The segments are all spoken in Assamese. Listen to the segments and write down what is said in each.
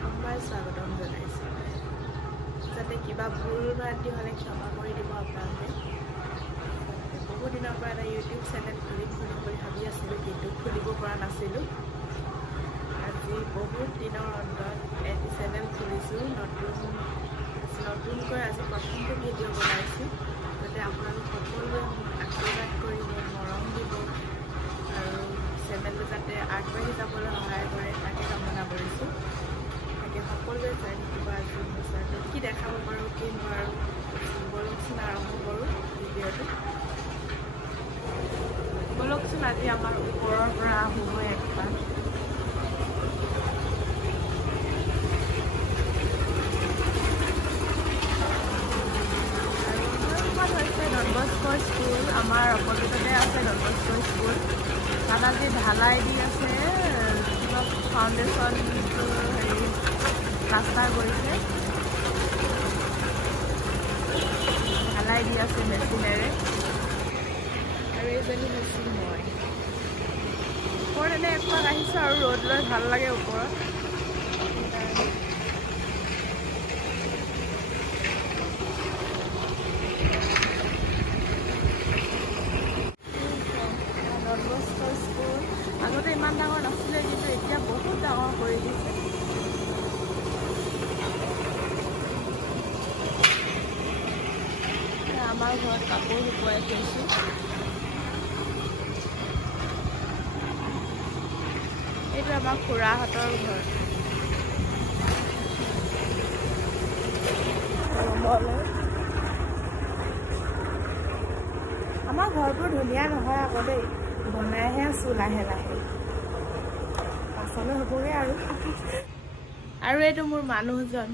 সোমবাৰ স্বাগতম জনাইছোঁ। যাতে কিবা ভুল ভ্ৰান্তি হ'লে ক্ষমা কৰি দিব আপোনালোকে। বহু দিনৰ পৰা এটা ইউটিউব চেনেল খুলিম বুলি ভাবি আছিলোঁ, কিন্তু খুলিব পৰা নাছিলোঁ। আজি বহুত দিনৰ অন্তত এটি চেনেল খুলিছোঁ। নতুনকৈ আজি প্ৰথমটো ভিডিঅ' বনাইছোঁ, যাতে আপোনালোক সকলোৱে মোক আশীৰ্বাদ কৰিব, মৰম দিব আৰু চেনেলটো যাতে আগবাঢ়ি যাবলৈ সহায় কৰে তাকে কামনা কৰিছোঁ। তাকে সকলোৱে চাই থাকিব। আজি মোৰ চেনেলত কি দেখাব পাৰোঁ, কি নোৱাৰোঁ, বলকচোন আৰম্ভ কৰোঁ ভিডিঅ'টো। বলকচোন আজি আমাৰ ওপৰৰ পৰা আহোঁগৈ একবাৰ। স্কুল আমাৰ অপজিটতে আছে ডনবস্কো স্কুল। তাত আজি ঢালাই দি আছে, কিবা ফাউণ্ডেশ্যনটো হেৰি প্লাষ্টাৰ কৰিছে, ঢালাই দি আছে মেচিনেৰে। আৰু এইজনী হৈছে মই। ওপৰত এনে একপাক আহিছোঁ আৰু ৰ'দ লৈ ভাল লাগে ওপৰত। আগতে ইমান ডাঙৰ নাছিলে, কিন্তু এতিয়া বহুত ডাঙৰ কৰি দিছে। আমাৰ ঘৰত কাপোৰ শুকুৱাই থৈছোঁ। এইটো আমাৰ খুৰাহঁতৰ ঘৰ। আমাৰ ঘৰবোৰ ধুনীয়া নহয় আকৌ দেই, বনাইহে আছোঁ লাহে লাহে, পাছলৈ হ'বগৈ আৰু। আৰু এইটো মোৰ মানুহজন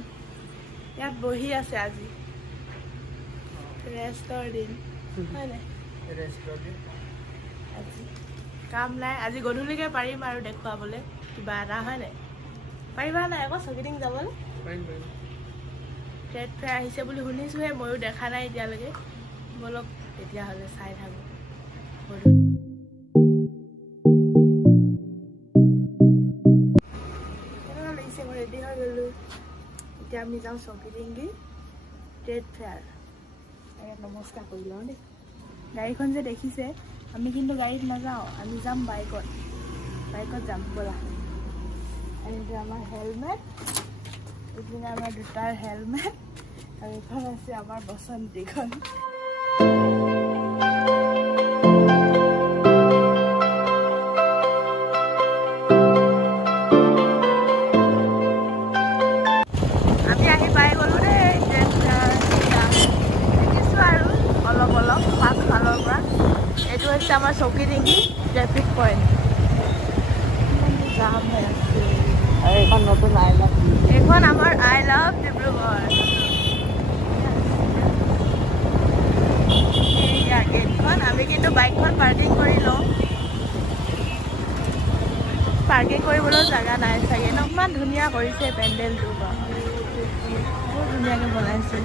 ইয়াত বহি আছে। আজি ৰেষ্টৰ দিন হয় নাই? আজি কাম নাই, আজি গধূলিকৈ পাৰিম আৰু দেখুৱাবলৈ কিবা এটা, হয় নাই? পাৰিবা নাই আকৌ চকিডিং যাবলৈ? ট্ৰেড ফেয়াৰ আহিছে বুলি শুনিছোঁহে, ময়ো দেখা নাই এতিয়ালৈকে। বলক তেতিয়াহ'লে চাই থাকোঁ। কেনেকুৱা লাগিছে? মই ৰেডি হৈ গ'লোঁ। এতিয়া আমি যাওঁ চকিডিং দি ট্ৰেড ফেয়াৰ। নমস্কাৰ কৰি লওঁ দেই। গাড়ীখন যে দেখিছে, আমি কিন্তু গাড়ীত নাযাওঁ, আমি যাম বাইকত। বাইকত যাম ব'লা। এইটো আমাৰ হেলমেট, এইপিনে আমাৰ দুটাৰ হেলমেট, আৰু এইখন আছে আমাৰ বসন্তীখন। আমি আহি পাই গ'লোঁ দেই ট্ৰেড ফেয়াৰ। দেখিছোঁ আৰু অলপ অলপ পাছফালৰ পৰা। এইটো হৈছে আমাৰ চকিডিঙ্গি ট্ৰেফিক পইণ্ট। জাম হৈ আছে। আৰু এইখন নতুন আই লাভ, এইখন আমাৰ আই লাভ ডিব্ৰুগড়। এইয়া গেটখন। আমি কিন্তু বাইকখন পাৰ্কিং কৰি লওঁ, পাৰ্কিং কৰিবলৈও জেগা নাই চাগে ন? ইমান ধুনীয়া কৰিছে পেণ্ডেলটো, বহুত ধুনীয়াকৈ বনাইছে।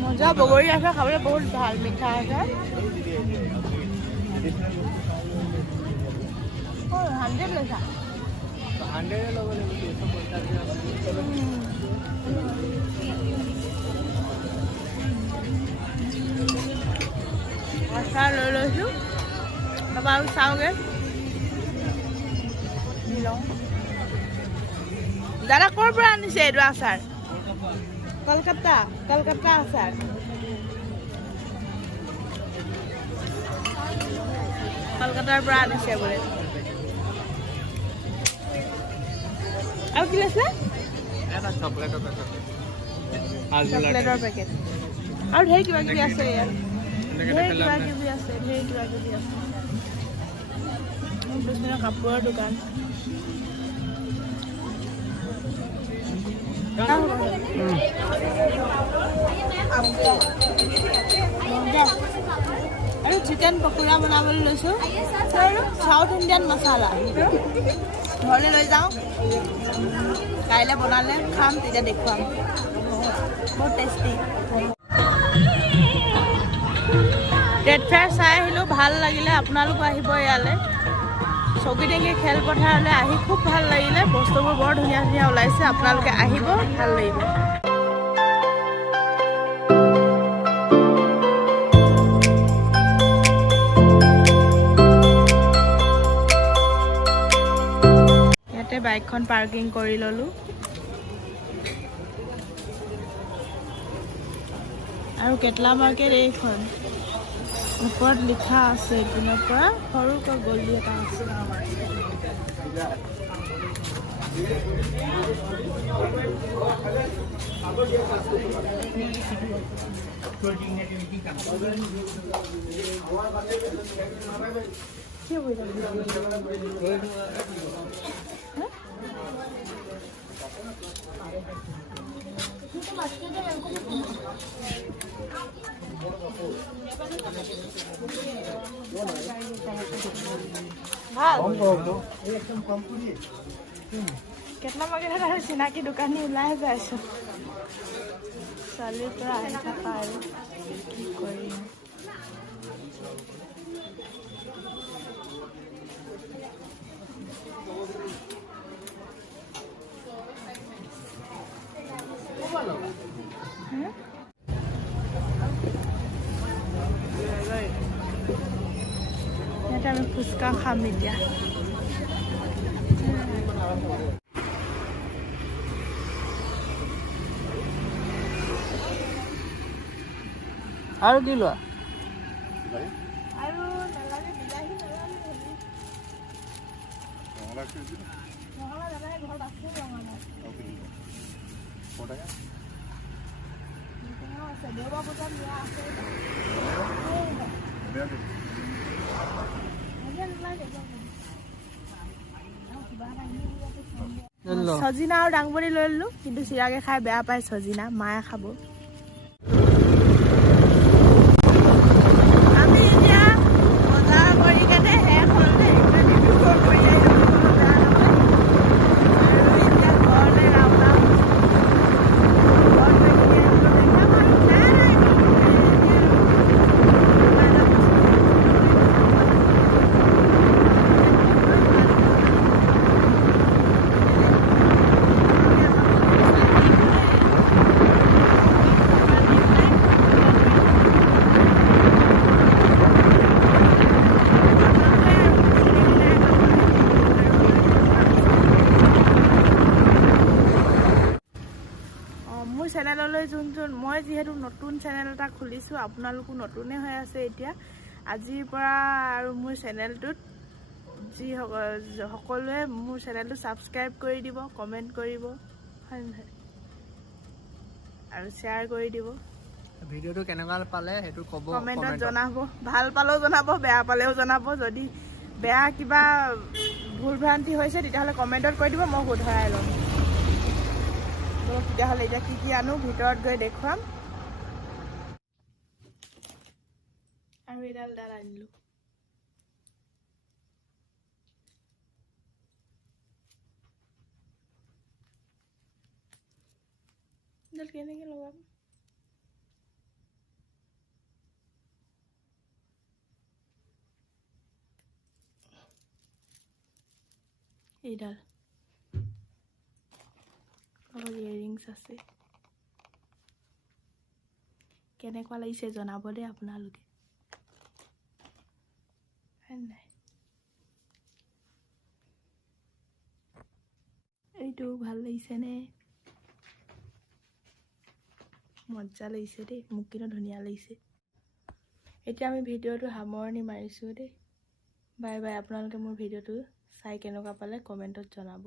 মজা বগৰী আচাৰ খাবলৈ বহুত ভাল মিঠা আচাৰ 100 লৈছা 100 ল'ব লাগিব 250 আচাৰ লৈ লৈছোঁ তাৰপৰা আৰু চাওঁগৈ দাদা ক'ৰ পৰা আনিছে এইটো আচাৰ কলকাতা আচাৰ কলকাতাৰ পৰা আনিছে বোলে আৰু কি লৈছে এটা চকলেটৰ পেকেট আৰু ঢেৰ কিবা কিবি আছে ইয়াত ঢেৰ কিবা কিবি আছে পিছপিনে কাপোৰৰ দোকান আৰু চিকেন পকোৰা বনাবলৈ লৈছোঁ সাউথ ইণ্ডিয়ান মছলা ঘৰলৈ লৈ যাওঁ কাইলৈ বনালে খাম তেতিয়া দেখুৱাম বহুত টেষ্টি ট্ৰেড ফেয়াৰ চাই আহিলোঁ ভাল লাগিলে আপোনালোকো আহিব ইয়ালৈ চকিডিঙ্গি খেলপথাৰলৈ আহি খুব ভাল লাগিলে বস্তুবোৰ বৰ ধুনীয়া ধুনীয়া ওলাইছে আপোনালোকে আহিব ভাল লাগিব ইয়াতে বাইকখন পাৰ্কিং কৰি ল'লোঁ আৰু কেটলা মাৰ্কেট এইখন ওপৰত লিখা আছে এইপিনৰ পৰা সৰুকৈ গলি এটা আছে কেটলা মাৰ্কেটত আৰু চিনাকি দোকানী ওলাই যাইছোঁ ছোৱালীৰ পৰা আহি থকা আৰু কি কৰিম ইয়াতে আমি ফুচকা খাম এতিয়া আৰু কি লোৱা আৰু নালাগে বিলাহী ৰঙালাও দাদাই ঘৰত আছে ৰঙালাও আছে দেওবাৰ বজাৰ নিয়া আছে সজিনা আৰু ডাংবৰি লৈ ললো কিন্তু চিৰাগে খাই বেয়া পায় সজিনা মায়ে খাব আমি এতিয়া বজাৰ কৰি কেনে শেষ হ'ল দেই চেনেললৈ যোন মই যিহেতু নতুন চেনেল এটা খুলিছোঁ আপোনালোকো নতুনে হৈ আছে এতিয়া আজিৰ পৰা আৰু মোৰ চেনেলটোত যি সকলোৱে মোৰ চেনেলটো সাবস্ক্ৰাইব কৰি দিব কমেন্ট কৰিব আৰু শ্বেয়াৰ কৰি দিব ভিডিওটো কেনেকুৱা পালে হেতু ক'ব কমেন্টত জনাব ভাল পালেও জনাব বেয়া পালেও জনাব যদি বেয়া কিবা ভুল ভ্ৰান্তি হৈছে তেতিয়াহ'লে কমেন্টত কৈ দিব মই শুধৰাই ল'ম তেতিয়াহ'লে এতিয়া কি আনো ভিতৰত গৈ দেখুৱাম আৰু এডাল আনিলোঁ এডাল কেনেকৈ লগাম এইডাল লগত ইয়েৰিংছ আছে কেনেকুৱা লাগিছে জনাব দেই আপোনালোকে নাই এইটো ভাল লাগিছে নে মজা লাগিছে দেই মোক কিন্তু ধুনীয়া লাগিছে এতিয়া আমি ভিডিঅ'টো সামৰণি মাৰিছোঁ দেই বাই বাই আপোনালোকে মোৰ ভিডিঅ'টো চাই কেনেকুৱা পালে কমেণ্টত জনাব